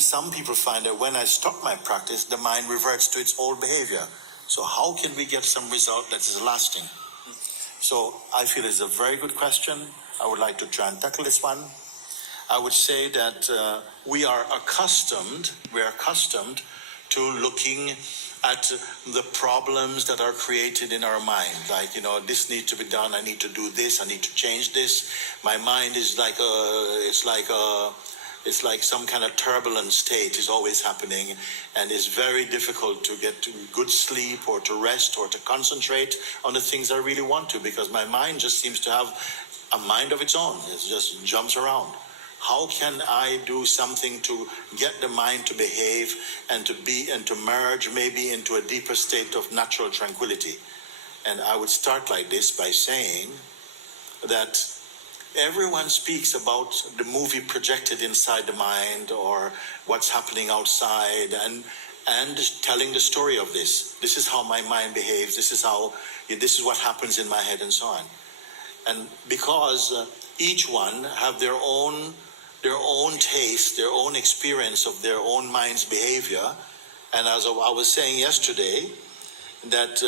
some people find that when I stop my practice, the mind reverts to its old behavior. So how can we get some result that is lasting? So I feel it's a very good question. I would like to try and tackle this one. I would say that we are accustomed to looking at the problems that are created in our mind. Like, this needs to be done. I need to do this. I need to change this. My mind is it's like some kind of turbulent state is always happening, and it's very difficult to get to good sleep or to rest or to concentrate on the things I really want to, because my mind just seems to have a mind of its own. It just jumps around. How can I do something to get the mind to behave and to merge maybe into a deeper state of natural tranquility? And I would start like this by saying that everyone speaks about the movie projected inside the mind or what's happening outside and telling the story of this. This is how my mind behaves. This is what happens in my head and so on. And because each one have their own taste, their own experience of their own mind's behavior. And as I was saying yesterday, that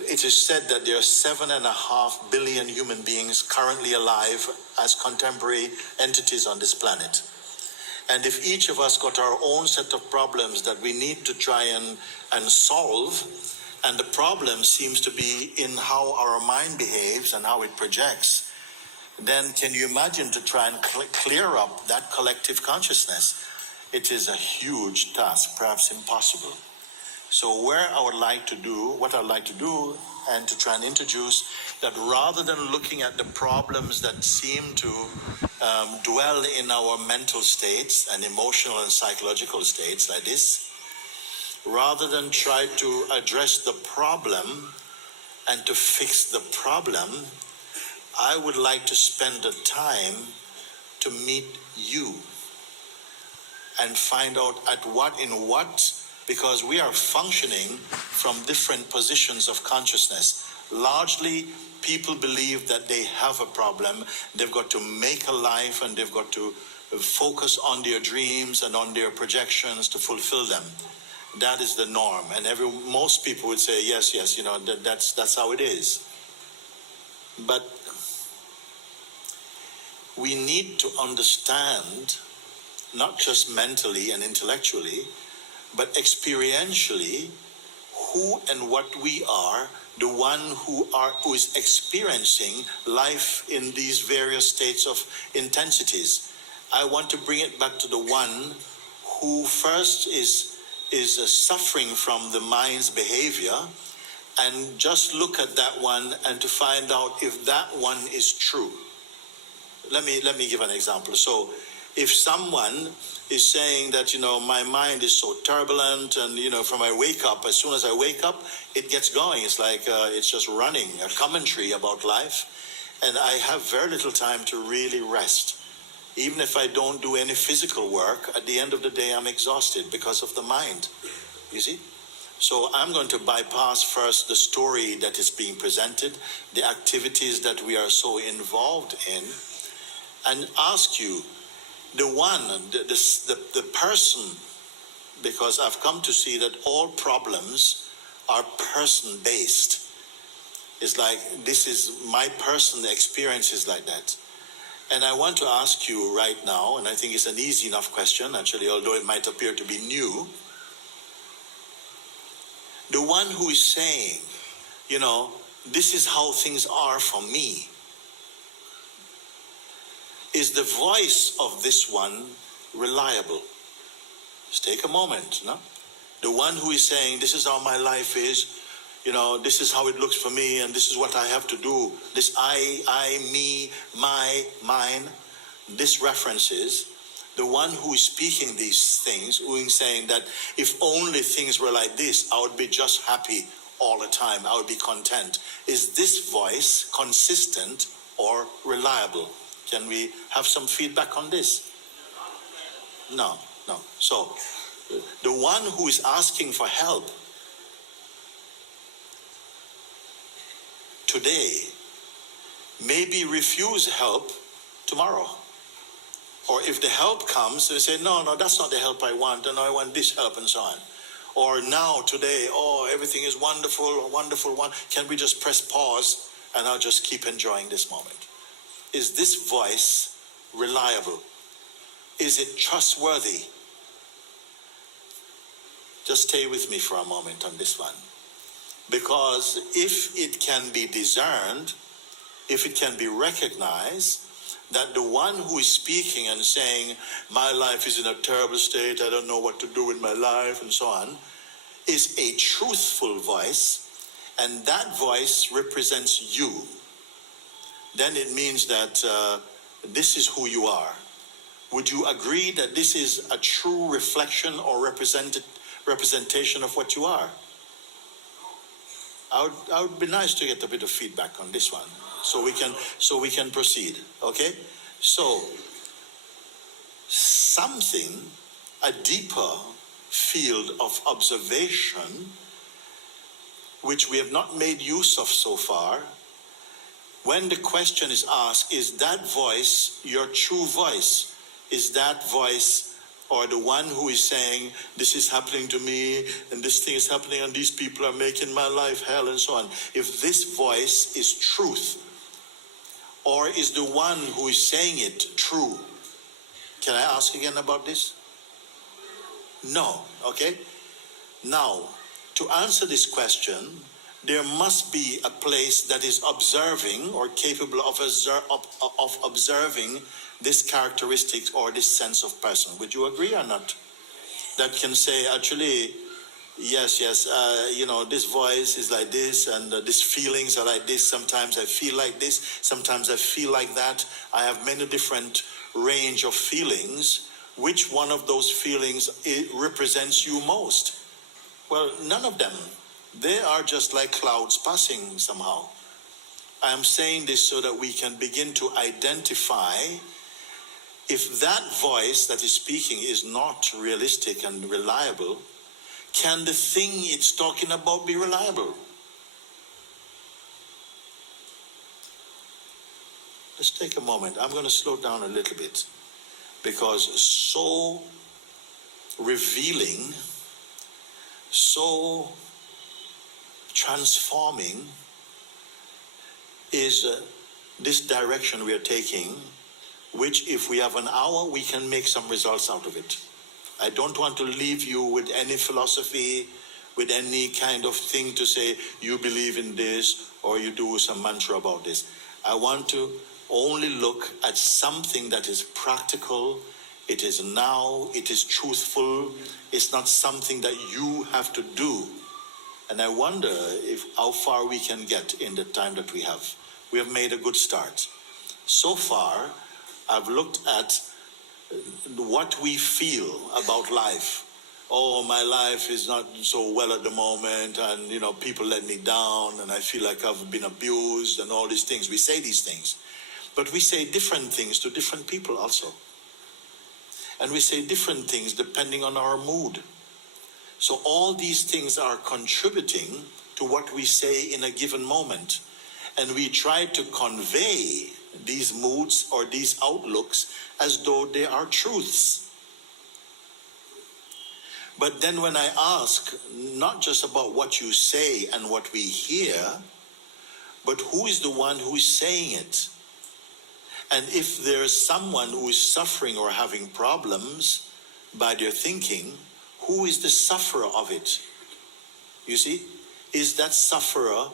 it is said that there are 7.5 billion human beings currently alive as contemporary entities on this planet. And if each of us got our own set of problems that we need to try and solve, and the problem seems to be in how our mind behaves and how it projects, then can you imagine to try and clear up that collective consciousness? It is a huge task, perhaps impossible. So what I'd like to do, and to try and introduce that rather than looking at the problems that seem to dwell in our mental states and emotional and psychological states like this, rather than try to address the problem and to fix the problem, I would like to spend the time to meet you and find out because we are functioning from different positions of consciousness. Largely, people believe that they have a problem. They've got to make a life and they've got to focus on their dreams and on their projections to fulfill them. That is the norm. And most people would say, yes, that's how it is. But we need to understand, not just mentally and intellectually, but experientially, who and what we are, the one who is experiencing life in these various states of intensities. I want to bring it back to the one who first is suffering from the mind's behavior, and just look at that one and to find out if that one is true. Let me give an example. So if someone is saying that, my mind is so turbulent and, from as soon as I wake up, it gets going. It's like, it's just running, a commentary about life. And I have very little time to really rest. Even if I don't do any physical work, at the end of the day, I'm exhausted because of the mind, you see? So I'm going to bypass first the story that is being presented, the activities that we are so involved in, and ask you, the person, because I've come to see that all problems are person-based. It's like, this is my personal experience is like that. And I want to ask you right now, and I think it's an easy enough question, actually, although it might appear to be new. The one who is saying, this is how things are for me, is the voice of this one reliable? Just take a moment, no? The one who is saying, this is how my life is, this is how it looks for me, and this is what I have to do. This I, me, my, mine, this references the one who is speaking these things, who is saying that if only things were like this, I would be just happy all the time. I would be content. Is this voice consistent or reliable? Can we have some feedback on this? No. So, the one who is asking for help today maybe refuse help tomorrow. Or if the help comes, they say, no, that's not the help I want, and I want this help, and so on. Or now, today, everything is wonderful, wonderful. Can we just press pause, and I'll just keep enjoying this moment? Is this voice reliable? Is it trustworthy? Just stay with me for a moment on this one. Because if it can be discerned, if it can be recognized, that the one who is speaking and saying, my life is in a terrible state, I don't know what to do with my life, and so on, is a truthful voice, and that voice represents you, then it means that this is who you are. Would you agree that this is a true reflection or representation of what you are? I would be nice to get a bit of feedback on this one, so we can proceed. Okay? So something, a deeper field of observation, which we have not made use of so far. When the question is asked, is that voice your true voice? Is that voice, or the one who is saying, this is happening to me, and this thing is happening, and these people are making my life hell, and so on. If this voice is truth, or is the one who is saying it true? Can I ask again about this? No, okay? Now, to answer this question, there must be a place that is observing or capable of observing this characteristic or this sense of person. Would you agree or not? That can say, actually, yes, this voice is like this, and these feelings are like this. Sometimes I feel like this, sometimes I feel like that. I have many different range of feelings. Which one of those feelings represents you most? Well, none of them. They are just like clouds passing somehow. I am saying this so that we can begin to identify if that voice that is speaking is not realistic and reliable. Can the thing it's talking about be reliable? Let's take a moment. I'm going to slow down a little bit, because so revealing, so transforming is this direction we are taking, which if we have an hour, we can make some results out of it. I don't want to leave you with any philosophy, with any kind of thing to say, you believe in this, or you do some mantra about this. I want to only look at something that is practical. It is now, it is truthful. It's not something that you have to do. And I wonder how far we can get in the time that we have. We have made a good start. So far, I've looked at what we feel about life. Oh, my life is not so well at the moment, and people let me down, and I feel like I've been abused, and all these things. We say these things. But we say different things to different people also. And we say different things depending on our mood. So all these things are contributing to what we say in a given moment. And we try to convey these moods or these outlooks as though they are truths. But then when I ask, not just about what you say and what we hear, but who is the one who is saying it? And if there's someone who is suffering or having problems by their thinking, who is the sufferer of it? You see, is that sufferer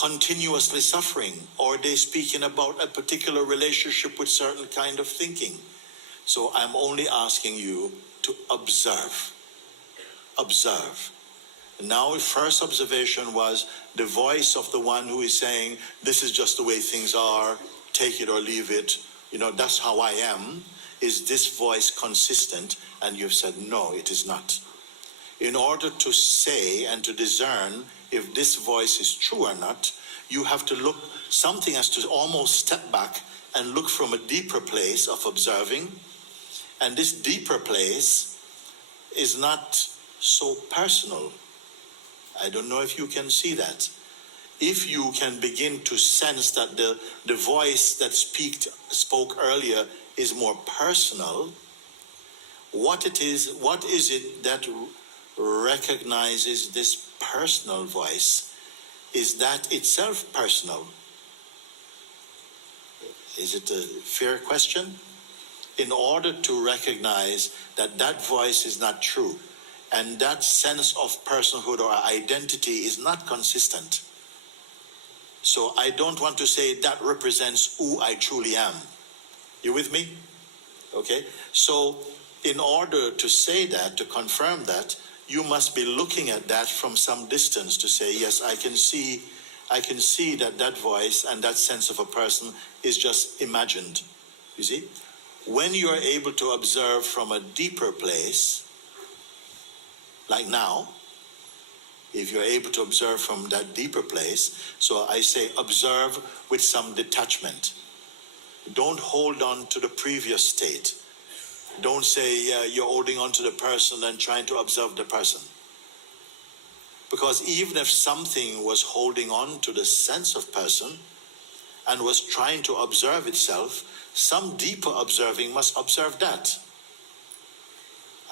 continuously suffering, or are they speaking about a particular relationship with certain kind of thinking? So I'm only asking you to observe. Observe. Now, first observation was the voice of the one who is saying, this is just the way things are, take it or leave it, that's how I am. Is this voice consistent? And you've said, no, it is not. In order to say and to discern if this voice is true or not, you have to look, something has to almost step back and look from a deeper place of observing. And this deeper place is not so personal. I don't know if you can see that. If you can begin to sense that the voice that spoke earlier is more personal, what is it that recognizes this personal voice? Is that itself personal? Is it a fair question? In order to recognize that that voice is not true, and that sense of personhood or identity is not consistent. So I don't want to say that represents who I truly am. You with me? Okay. So in order to say that, to confirm that, you must be looking at that from some distance to say, yes, I can see that that voice and that sense of a person is just imagined. You see? When you are able to observe from a deeper place, like now, if you're able to observe from that deeper place, so I say observe with some detachment. Don't hold on to the previous state. Don't say you're holding on to the person and trying to observe the person. Because even if something was holding on to the sense of person and was trying to observe itself, some deeper observing must observe that.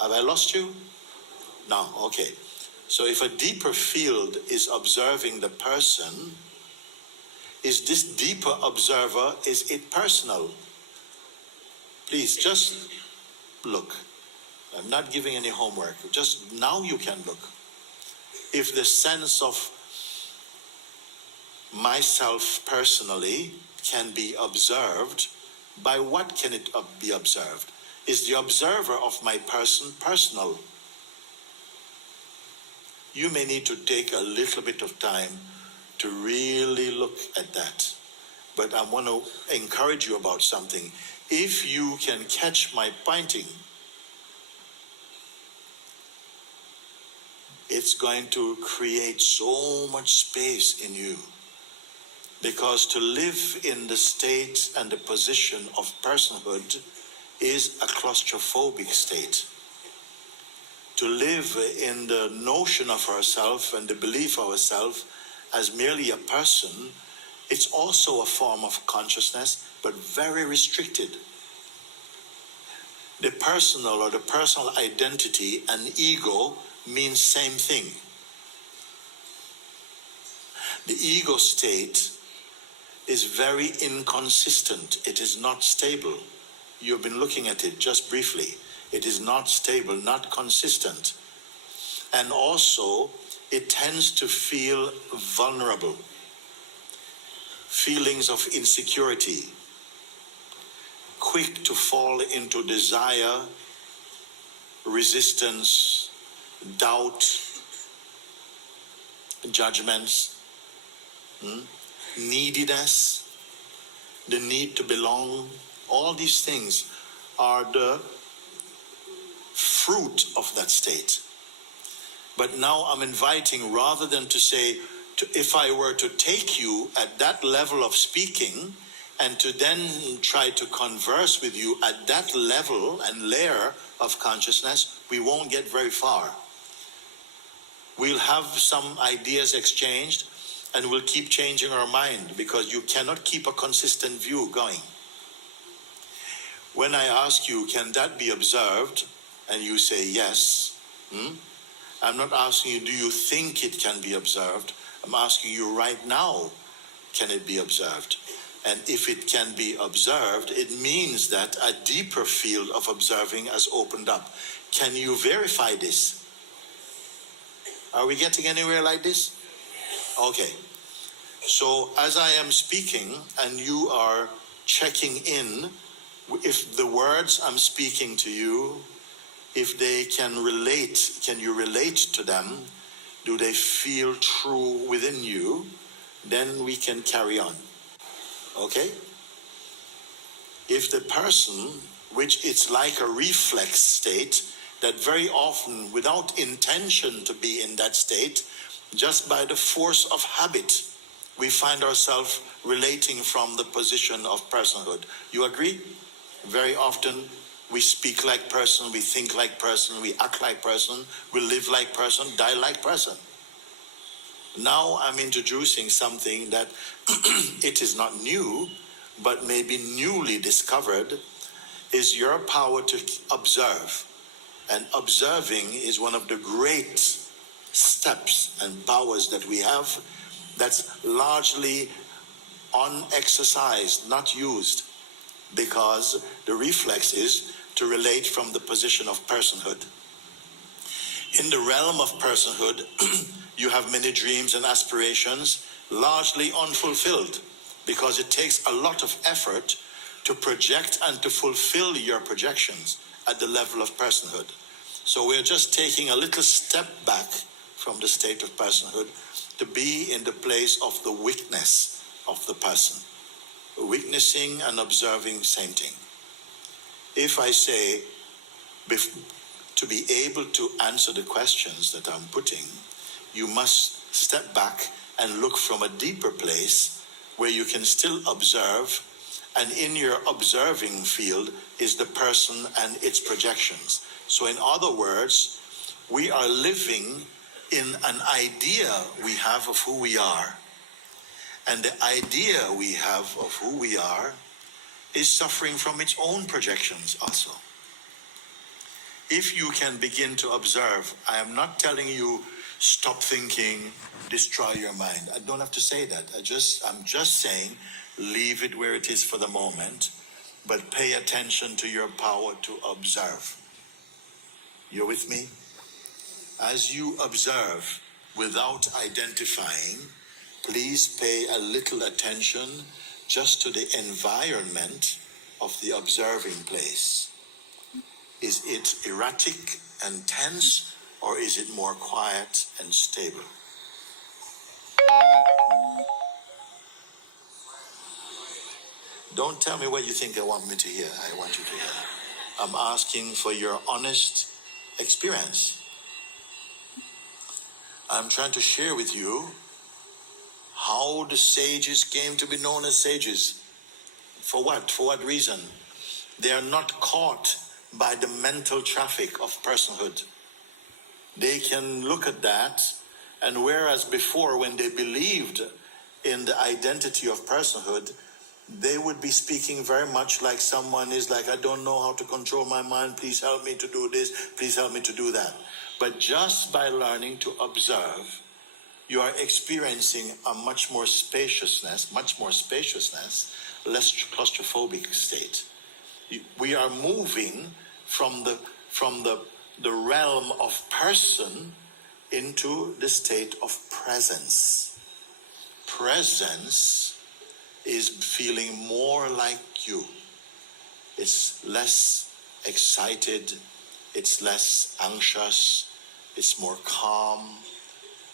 Have I lost you? No, okay. So if a deeper field is observing the person, is this deeper observer, is it personal? Please just look. I'm not giving any homework. Just now you can look. If the sense of myself personally can be observed, by what can it be observed? Is the observer of my person personal? You may need to take a little bit of time to really look at that. But I want to encourage you about something. If you can catch my pointing, it's going to create so much space in you. Because to live in the state and the position of personhood is a claustrophobic state. To live in the notion of ourself and the belief of ourself as merely a person, it's also a form of consciousness, but very restricted. The personal or the personal identity and ego means same thing. The ego state is very inconsistent. It is not stable. You've been looking at it just briefly. It is not stable, not consistent. And also, it tends to feel vulnerable. Feelings of insecurity, quick to fall into desire, resistance, doubt, judgments, neediness, the need to belong. All these things are the fruit of that state. But now I'm inviting, rather than to say, if I were to take you at that level of speaking and to then try to converse with you at that level and layer of consciousness, we won't get very far. We'll have some ideas exchanged and we'll keep changing our mind, because you cannot keep a consistent view going. When I ask you, can that be observed? And you say yes. I'm not asking you, do you think it can be observed? I'm asking you right now, can it be observed? And if it can be observed, it means that a deeper field of observing has opened up. Can you verify this? Are we getting anywhere like this? Okay. So as I am speaking and you are checking in, if the words I'm speaking to you, if they can relate, can you relate to them? Do they feel true within you? Then we can carry on. Okay? If the person, which it's like a reflex state, that very often, without intention to be in that state, just by the force of habit, we find ourselves relating from the position of personhood. You agree? Very often, we speak like person, we think like person, we act like person, we live like person, die like person. Now I'm introducing something that it is not new, but maybe newly discovered, is your power to observe. And observing is one of the great steps and powers that we have that's largely unexercised, not used, because the reflex is to relate from the position of personhood. In the realm of personhood, you have many dreams and aspirations, largely unfulfilled, because it takes a lot of effort to project and to fulfill your projections at the level of personhood. So we're just taking a little step back from the state of personhood to be in the place of the witness of the person. Witnessing and observing, same thing. If I say, to be able to answer the questions that I'm putting, you must step back and look from a deeper place where you can still observe, and in your observing field is the person and its projections. So in other words, we are living in an idea we have of who we are. And the idea we have of who we are is suffering from its own projections also. If you can begin to observe, I am not telling you stop thinking, destroy your mind. I don't have to say that. I'm just saying leave it where it is for the moment, but pay attention to your power to observe. You're with me? As you observe without identifying, please pay a little attention just to the environment of the observing place. Is it erratic and tense, or is it more quiet and stable? Don't tell me what you think I want me to hear. I want you to hear. I'm asking for your honest experience. I'm trying to share with you how the sages came to be known as sages. For what? For what reason? They are not caught by the mental traffic of personhood. They can look at that, and whereas before, when they believed in the identity of personhood, they would be speaking very much like someone is like, I don't know how to control my mind, please help me to do this, please help me to do that. But just by learning to observe, you are experiencing a much more spaciousness, less claustrophobic state. We are moving from the realm of person into the state of presence. Presence is feeling more like you. It's less excited, it's less anxious, it's more calm.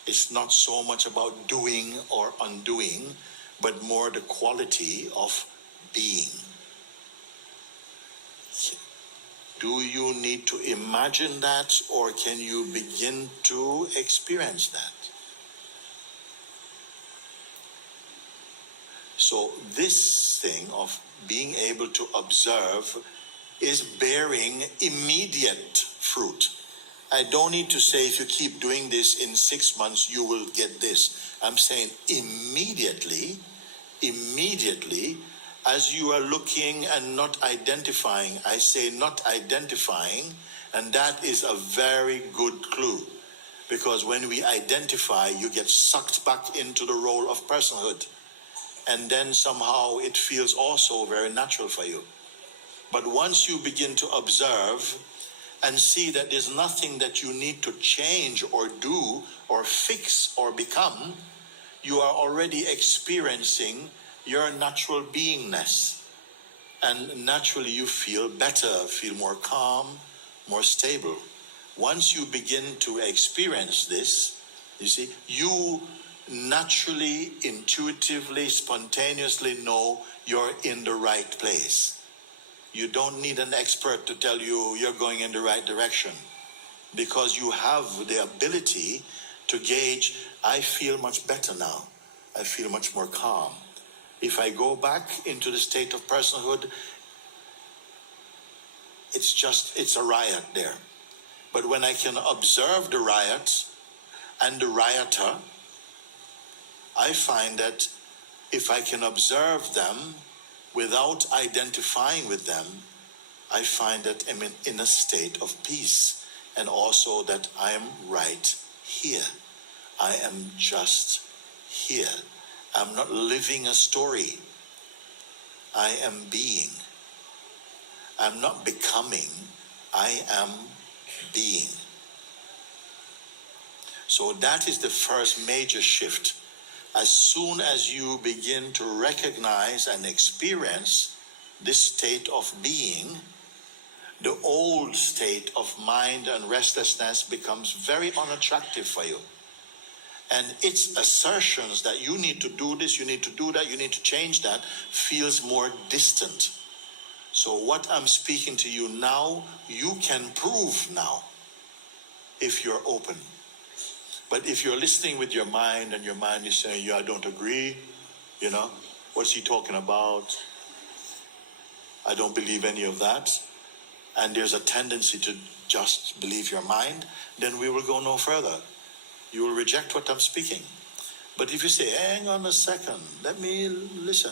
It's not so much about doing or undoing, but more the quality of being. Do you need to imagine that, or can you begin to experience that? So this thing of being able to observe is bearing immediate fruit. I don't need to say if you keep doing this in 6 months, you will get this. I'm saying immediately, as you are looking and not identifying, I say not identifying, and that is a very good clue. Because when we identify, you get sucked back into the role of personhood. And then somehow it feels also very natural for you. But once you begin to observe and see that there's nothing that you need to change or do or fix or become, you are already experiencing your natural beingness. And naturally you feel better, feel more calm, more stable. Once you begin to experience this, you see, you naturally, intuitively, spontaneously know you're in the right place. You don't need an expert to tell you you're going in the right direction, because you have the ability to gauge, I feel much better now. I feel much more calm. If I go back into the state of personhood, it's a riot there. But when I can observe the riot and the rioter, I find that if I can observe them without identifying with them, I find that I'm in a state of peace, and also that I am right here. I am just here. I'm not living a story. I am being. I'm not becoming. I am being. So that is the first major shift. As soon as you begin to recognize and experience this state of being, the old state of mind and restlessness becomes very unattractive for you. And its assertions that you need to do this, you need to do that, you need to change that, feels more distant. So what I'm speaking to you now, you can prove now if you're open. But if you're listening with your mind and your mind is saying, yeah, I don't agree, what's he talking about? I don't believe any of that. And there's a tendency to just believe your mind, then we will go no further. You will reject what I'm speaking. But if you say, hang on a second, let me listen.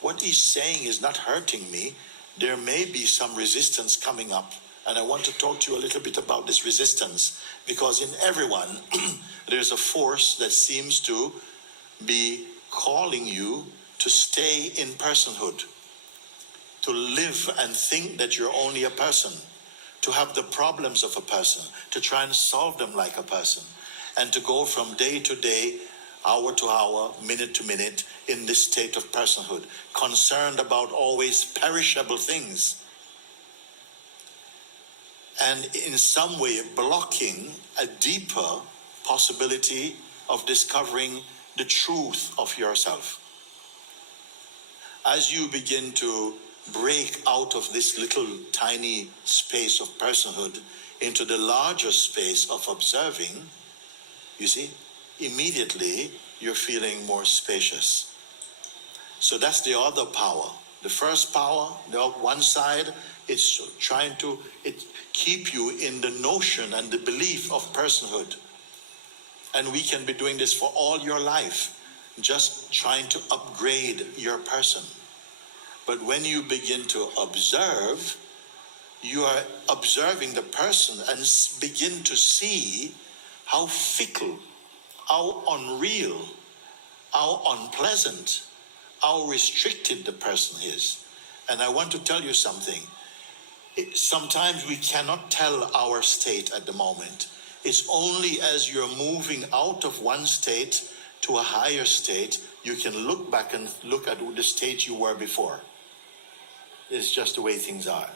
What he's saying is not hurting me. There may be some resistance coming up. And I want to talk to you a little bit about this resistance, because in everyone, there's a force that seems to be calling you to stay in personhood, to live and think that you're only a person, to have the problems of a person, to try and solve them like a person, and to go from day to day, hour to hour, minute to minute, in this state of personhood, concerned about always perishable things, and in some way blocking a deeper possibility of discovering the truth of yourself. As you begin to break out of this little tiny space of personhood into the larger space of observing, you see, immediately you're feeling more spacious. So that's the other power. The first power, the one side, it's trying to keep you in the notion and the belief of personhood. And we can be doing this for all your life, just trying to upgrade your person. But when you begin to observe, you are observing the person and begin to see how fickle, how unreal, how unpleasant, how restricted the person is. And I want to tell you something. Sometimes we cannot tell our state at the moment. It's only as you're moving out of one state to a higher state, you can look back and look at the state you were before. It's just the way things are.